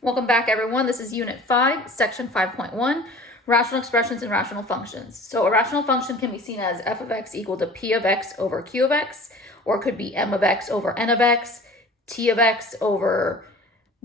Welcome back, everyone. This is Unit 5, Section 5.1, Rational Expressions and Rational Functions. So a rational function can be seen as f of x equal to p of x over q of x, or it could be m of x over n of x, t of x over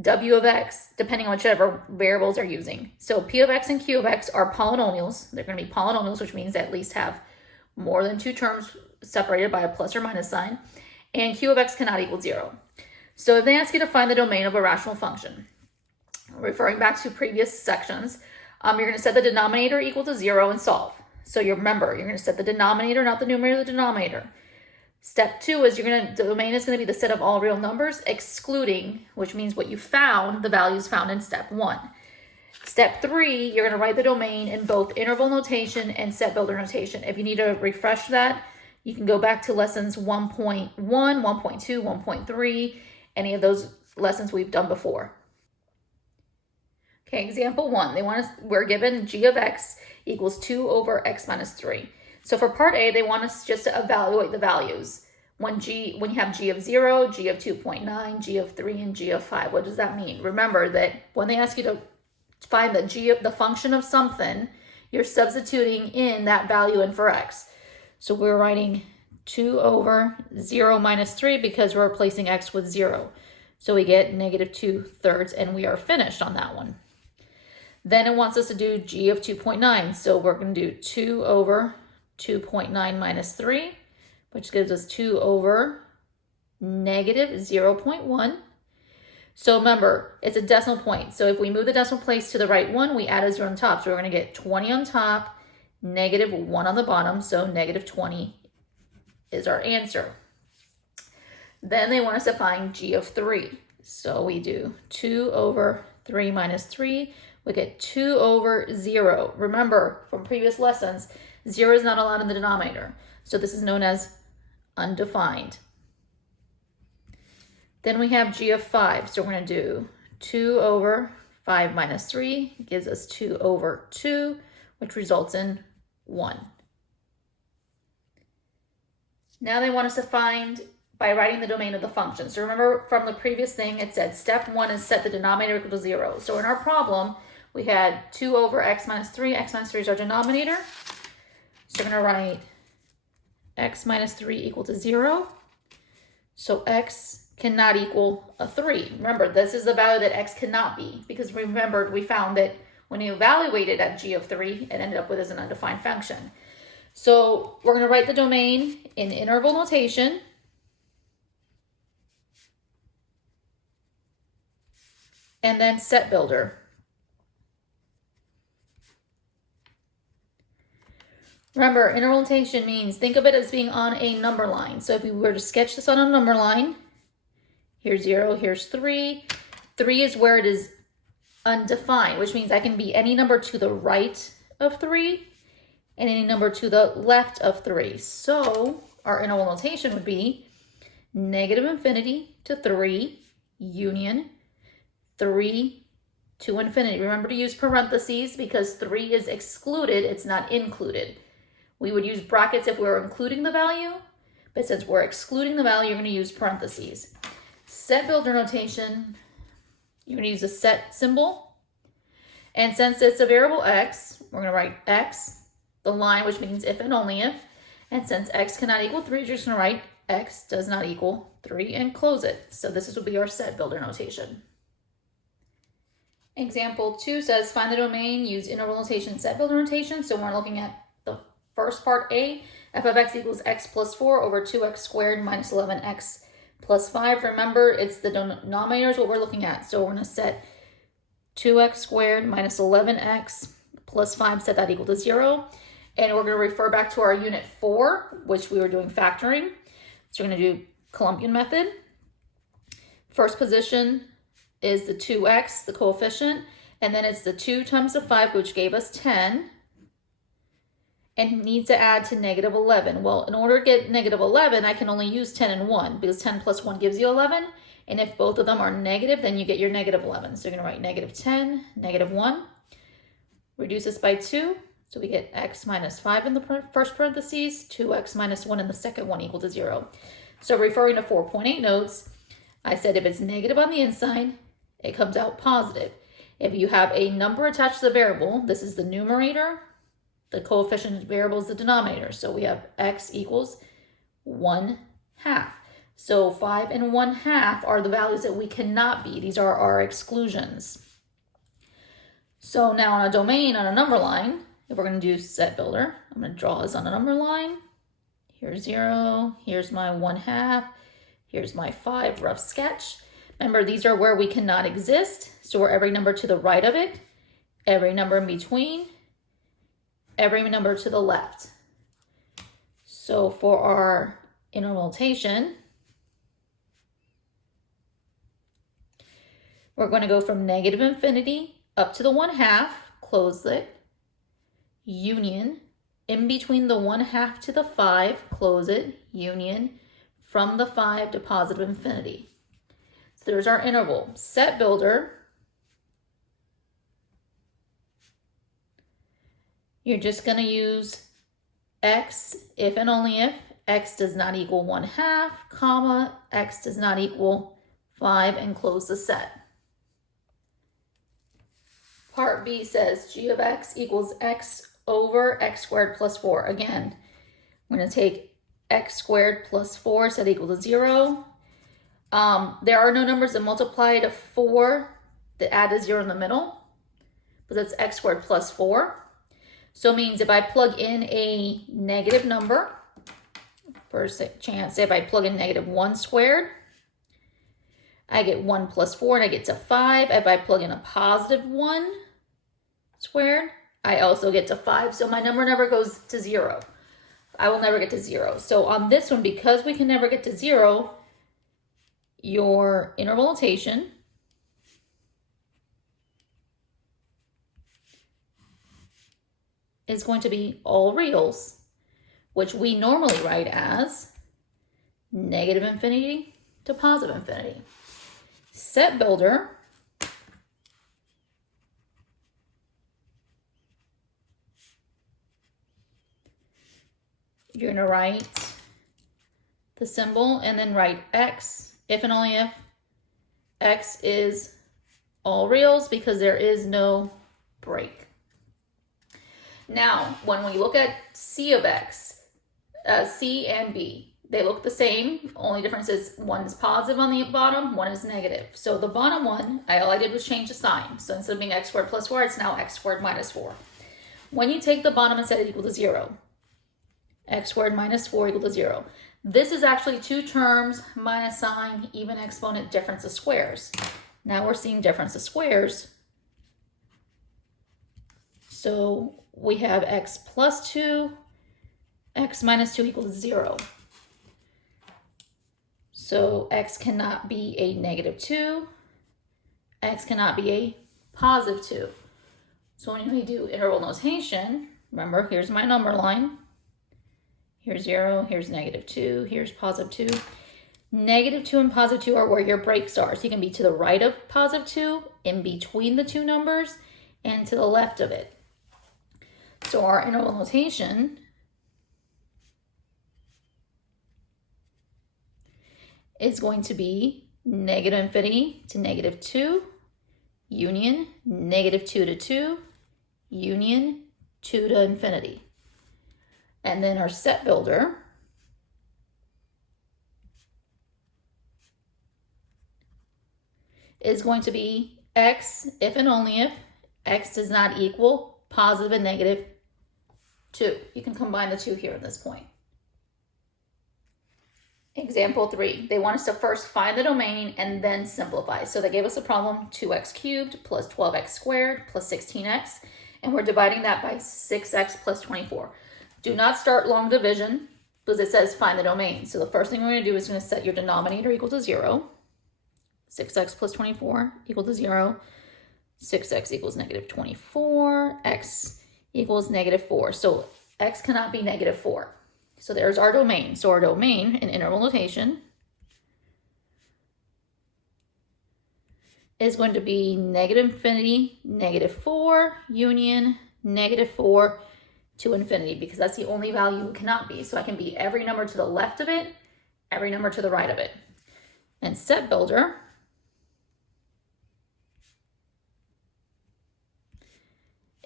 w of x, depending on whichever variables are using. So p of x and q of x are polynomials. They're going to be polynomials, which means they at least have more than two terms separated by a plus or minus sign, and q of x cannot equal 0. So if they ask you to find the domain of a rational function, referring back to previous sections, you're going to set the denominator equal to 0 and solve. So you remember, you're going to set the denominator, not the numerator, the denominator. Step 2 is the domain is going to be the set of all real numbers, excluding, which means what you found, the values found in step 1. Step 3, you're going to write the domain in both interval notation and set builder notation. If you need to refresh that, you can go back to lessons 1.1, 1.2, 1.3, any of those lessons we've done before. Okay, example 1, we're given g of x equals 2 over x minus 3. So for part A, they want us just to evaluate the values. When you have g of 0, g of 2.9, g of 3, and g of 5, what does that mean? Remember that when they ask you to find the function of something, you're substituting in that value in for x. So we're writing 2 over 0 minus 3 because we're replacing x with 0. So we get negative 2/3, and we are finished on that one. Then it wants us to do g of 2.9. So we're going to do 2 over 2.9 minus 3, which gives us 2 over negative 0.1. So remember, it's a decimal point. So if we move the decimal place to the right one, we add a 0 on top. So we're going to get 20 on top, negative 1 on the bottom. So negative 20 is our answer. Then they want us to find g of 3. So we do 2 over 3 minus 3. We get 2 over 0. Remember from previous lessons, 0 is not allowed in the denominator. So this is known as undefined. Then we have g of 5. So we're going to do 2 over 5 minus 3 gives us 2 over 2, which results in 1. Now they want us to find by writing the domain of the function. So remember from the previous thing, it said step 1 is set the denominator equal to 0. So in our problem, we had 2 over x minus 3. X minus 3 is our denominator. So we're going to write x minus 3 equal to 0. So x cannot equal a 3. Remember, this is the value that x cannot be, because remember, we found that when you evaluated at g of 3, it ended up with as an undefined function. So we're going to write the domain in interval notation. And then set builder. Remember, interval notation means think of it as being on a number line. So if we were to sketch this on a number line, here's 0, here's 3. 3 is where it is undefined, which means I can be any number to the right of 3 and any number to the left of 3. So our interval notation would be negative infinity to 3 union 3 to infinity. Remember to use parentheses because 3 is excluded, it's not included. We would use brackets if we were including the value, but since we're excluding the value, you're going to use parentheses. Set builder notation, you're going to use a set symbol. And since it's a variable x, we're going to write x, the line, which means if and only if. And since x cannot equal 3, you're just going to write x does not equal 3 and close it. So this will be our set builder notation. Example 2 says find the domain, use interval notation, set builder notation. So we're looking at the first part A, f of x equals x plus 4 over 2x squared minus 11x plus 5. Remember, it's the denominator is what we're looking at. So we're going to set 2x squared minus 11x plus 5, set that equal to 0. And we're going to refer back to our unit 4, which we were doing factoring. So we're going to do Columbian method. First position is the 2x, the coefficient, and then it's the 2 times the 5, which gave us 10, and needs to add to negative 11. Well, in order to get negative 11, I can only use 10 and 1, because 10 plus 1 gives you 11, and if both of them are negative, then you get your negative 11. So you're going to write negative 10, negative 1, reduce this by 2, so we get x minus 5 in the first parentheses, 2x minus 1 in the second one equal to 0. So referring to 4.8 notes, I said if it's negative on the inside, it comes out positive. If you have a number attached to the variable, this is the numerator, the coefficient variable is the denominator. So we have x equals 1/2. So 5 and 1/2 are the values that we cannot be. These are our exclusions. So now on a domain, on a number line, if we're going to do set builder, I'm going to draw this on a number line. Here's 0, here's my 1/2, here's my 5 rough sketch. Remember, these are where we cannot exist. So every number to the right of it, every number in between, every number to the left. So for our interval notation, we're going to go from -infinity up to the 1/2, close it, union, in between the 1/2 to the 5, close it, union, from the 5 to +infinity. So there's our interval. Set builder, you're just going to use x if and only if x does not equal 1/2, comma, x does not equal 5, and close the set. Part B says g of x equals x over x squared plus 4. Again, we're going to take x squared plus 4, set equal to 0. There are no numbers that multiply to 4 that add a 0 in the middle, but that's x squared plus 4. So it means if I plug in a negative number, for a chance, if I plug in -1 squared, I get 1 plus 4 and I get to 5. If I plug in a +1 squared, I also get to 5. So my number never goes to 0. I will never get to 0. So on this one, because we can never get to 0, your interval notation is going to be all reals, which we normally write as -infinity to +infinity. Set builder, you're going to write the symbol and then write x if and only if x is all reals, because there is no break. Now, when we look at c of x, c and b, they look the same. Only difference is one is positive on the bottom, one is negative. So the bottom one, all I did was change the sign. So instead of being x squared plus 4, it's now x squared minus 4. When you take the bottom and set it equal to 0, x squared minus 4 equal to 0. This is actually two terms, minus sign, even exponent, difference of squares. Now we're seeing difference of squares. So we have x plus 2, x minus 2 equals 0. So x cannot be a -2, x cannot be a +2. So when we do interval notation, remember, here's my number line. Here's 0, here's -2, here's +2. -2 and +2 are where your breaks are. So you can be to the right of +2, in between the two numbers, and to the left of it. So our interval notation is going to be -infinity to -2, union, -2 to 2, union, 2 to infinity. And then our set builder is going to be x if and only if x does not equal positive and -2. You can combine the two here at this point. Example 3, they want us to first find the domain and then simplify. So they gave us a problem, 2x cubed plus 12x squared plus 16x, and we're dividing that by 6x plus 24. Do not start long division because it says find the domain. So the first thing we're going to do is going to set your denominator equal to 0. 6x plus 24 equal to 0. 6x equals -24. X equals -4. So x cannot be -4. So there's our domain. So our domain in interval notation is going to be -infinity, -4, union, -4 to infinity, because that's the only value it cannot be. So I can be every number to the left of it, every number to the right of it. And set builder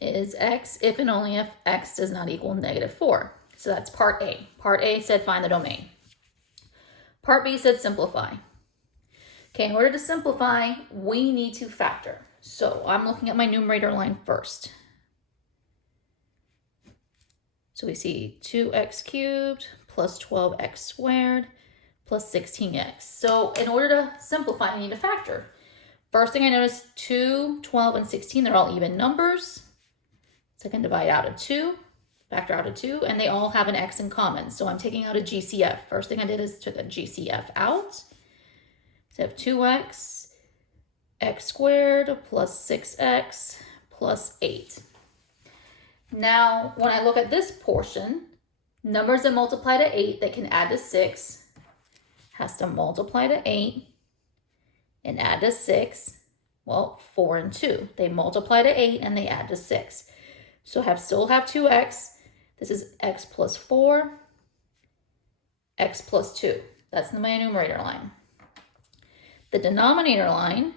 is x if and only if x does not equal -4. So that's part A. Part A said find the domain. Part B said simplify. Okay, in order to simplify, we need to factor. So I'm looking at my numerator line first. So we see 2x cubed plus 12x squared plus 16x. So in order to simplify, I need to factor. First thing I notice, 2, 12, and 16, they're all even numbers. So I can divide out of 2, factor out of 2, and they all have an x in common. So I'm taking out a GCF. First thing I did is took a GCF out. So I have 2x, x squared plus 6x plus 8. Now, when I look at this portion, numbers that multiply to 8 that can add to 6 has to multiply to 8 and add to 6. Well, 4 and 2. They multiply to 8 and they add to 6. So still have 2x. This is x plus 4, x plus 2. That's my numerator line. The denominator line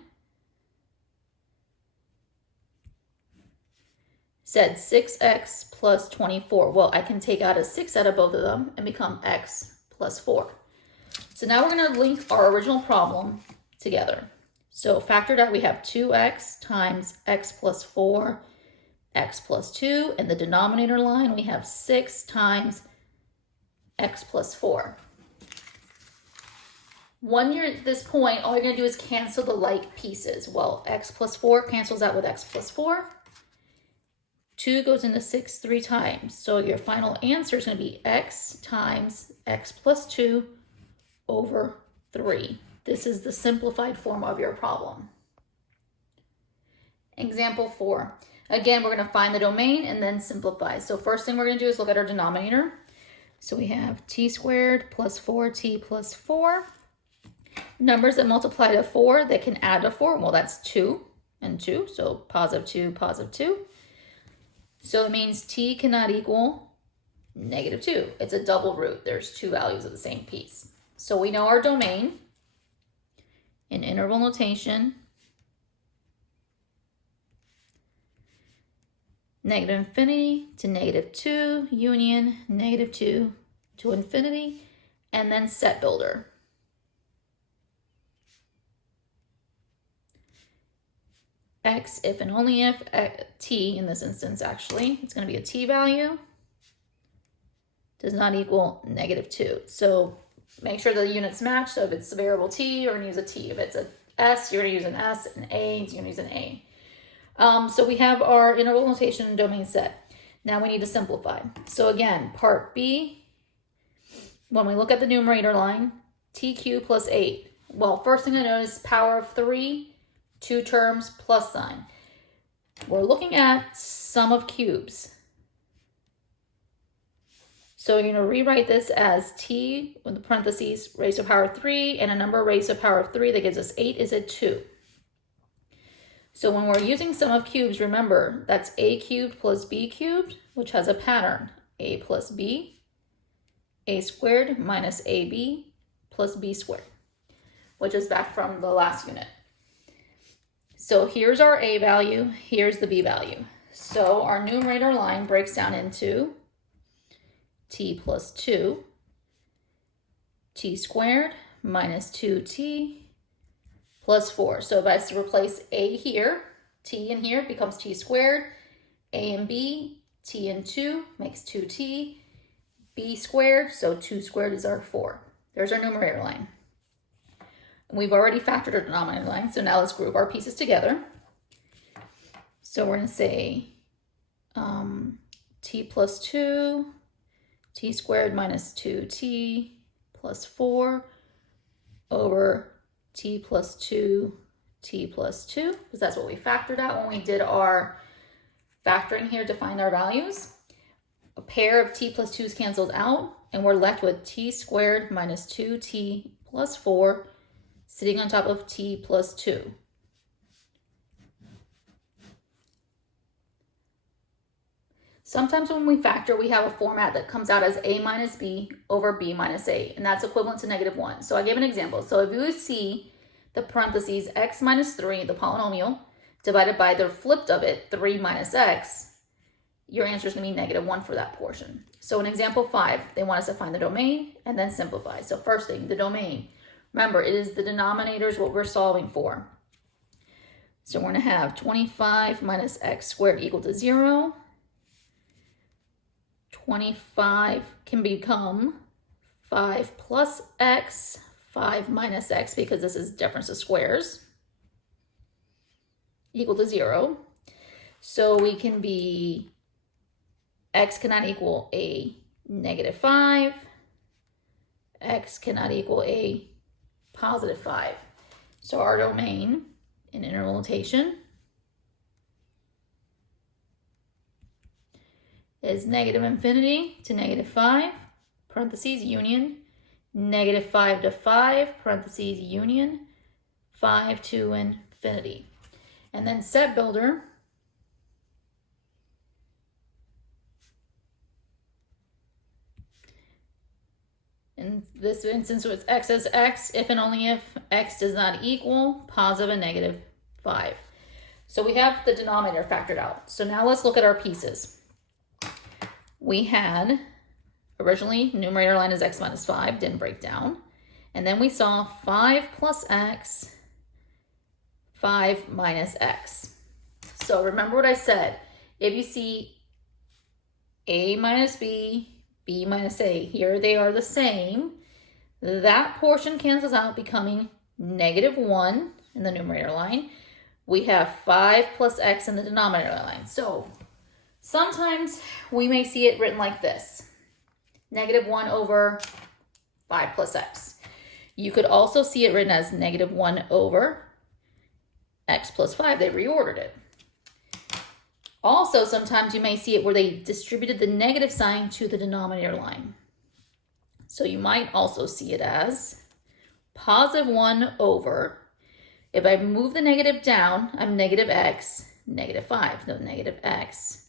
said 6x plus 24. Well, I can take out a 6 out of both of them and become x plus 4. So now we're going to link our original problem together. So factored out, we have 2x times x plus 4, x plus 2. And the denominator line, we have 6 times x plus 4. When you're at this point, all you're going to do is cancel the like pieces. Well, x plus 4 cancels out with x plus 4. 2 goes into 6 3 times. So your final answer is going to be x times x plus 2 over 3. This is the simplified form of your problem. Example 4. Again, we're going to find the domain and then simplify. So first thing we're going to do is look at our denominator. So we have t squared plus 4t plus 4. Numbers that multiply to 4 that can add to 4. Well, that's 2 and 2. So positive 2, positive 2. So it means t cannot equal -2. It's a double root. There's two values of the same piece. So we know our domain in interval notation. -infinity to -2, union -2 to infinity, and then set builder. X if and only if t, in this instance actually, it's going to be a t value, does not equal -2. So make sure the units match. So if it's a variable t, you're going to use a t. If it's a s, you're going to use an s, and a, you're going to use an a. So we have our interval notation and domain set. Now we need to simplify. So again, part B, when we look at the numerator line, t cubed plus 8. Well, first thing I notice, power of 3, 2 terms, plus sign. We're looking at sum of cubes. So you're going to rewrite this as t, with the parentheses, raised to the power of 3, and a number raised to the power of 3 that gives us 8 is a 2. So when we're using sum of cubes, remember, that's a cubed plus b cubed, which has a pattern. A plus b, a squared minus ab plus b squared, which is back from the last unit. So here's our a value, here's the b value. So our numerator line breaks down into t plus 2, t squared minus 2t plus 4. So if I was to replace a here, t in here becomes t squared, a and b, t and 2 makes 2t, b squared, so 2 squared is our 4. There's our numerator line. We've already factored our denominator line, so now let's group our pieces together. So we're going to say t plus 2, t squared minus 2t plus 4 over t plus 2, t plus 2, because that's what we factored out when we did our factoring here to find our values. A pair of t plus 2's cancels out, and we're left with t squared minus 2t plus 4 sitting on top of t plus 2. Sometimes when we factor, we have a format that comes out as a minus b over b minus a, and that's equivalent to -1. So I gave an example. So if you would see the parentheses x minus 3, the polynomial, divided by the flipped of it, 3 minus x, your answer is going to be -1 for that portion. So in example 5, they want us to find the domain and then simplify. So first thing, the domain. Remember, it is the denominator is what we're solving for. So we're going to have 25 minus x squared equal to 0. 25 can become 5 plus x, 5 minus x, because this is difference of squares, equal to 0. So we can be, x cannot equal a -5, x cannot equal a +5. So our domain in interval notation is -infinity to -5, parentheses, union, -5 to 5, parentheses, union, 5 to infinity. And then set builder, in this instance, it's x as x if and only if x does not equal positive and -5. So we have the denominator factored out. So now let's look at our pieces. We had originally numerator line is x minus 5, didn't break down. And then we saw 5 plus x, 5 minus x. So remember what I said. If you see a minus b, b minus a, here they are the same. That portion cancels out, becoming -1 in the numerator line. We have 5 plus x in the denominator line. So sometimes we may see it written like this. -1 over 5 plus x. You could also see it written as -1 over x plus 5. They reordered it. Also, sometimes you may see it where they distributed the negative sign to the denominator line. So you might also see it as +1 over, if I move the negative down, I'm -x, -5, no, -x,